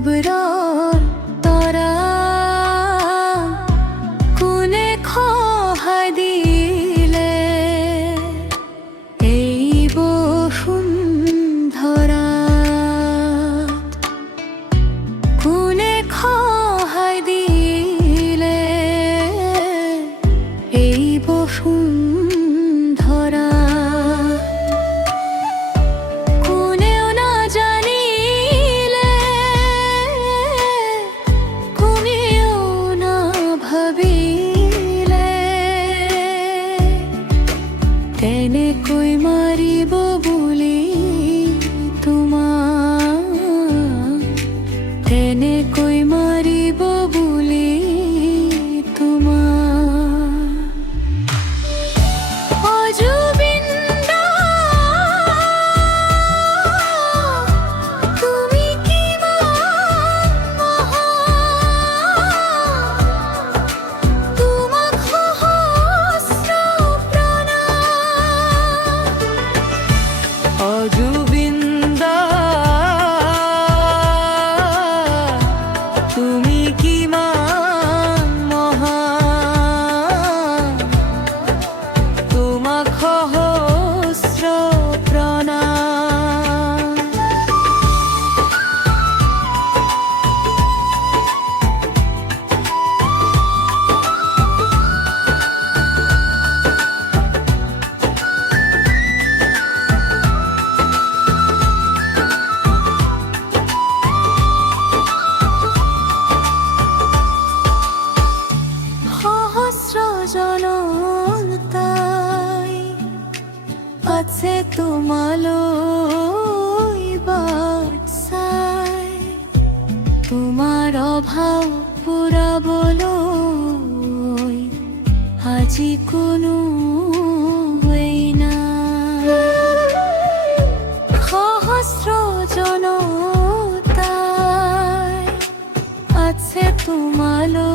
ডুবরর তরা কোনে খহাই দিলে এই বসুন্ধরা কোনে খহাই দিলে এই বসুন্ধরা কেনেকৈ মাৰিব বুলি তোমাক কেনেকৈ মাৰিব বুলি তোমাক অজুবিন্দা তুমি কিমান মহান তোমাক সহস্ৰ অজুবিন্দা তুমি কিমান মহান তোমাক সহস্ৰ প্ৰণাম। জনতাই আছে তোমালৈ বাট চাই তোমাৰ অভাৱ পুৰাবলৈ আজি কোনো সহস্ৰ জনতাই আছে তোমালৈ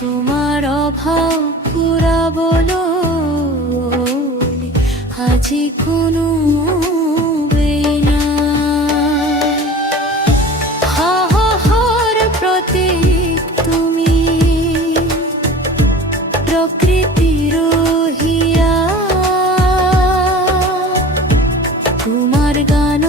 তোমাৰ অভাৱ পুৰাবলৈ আজি কোনো সাহসৰ প্ৰতীক তুমি প্ৰকৃতিৰ হিয়া তোমাৰ গান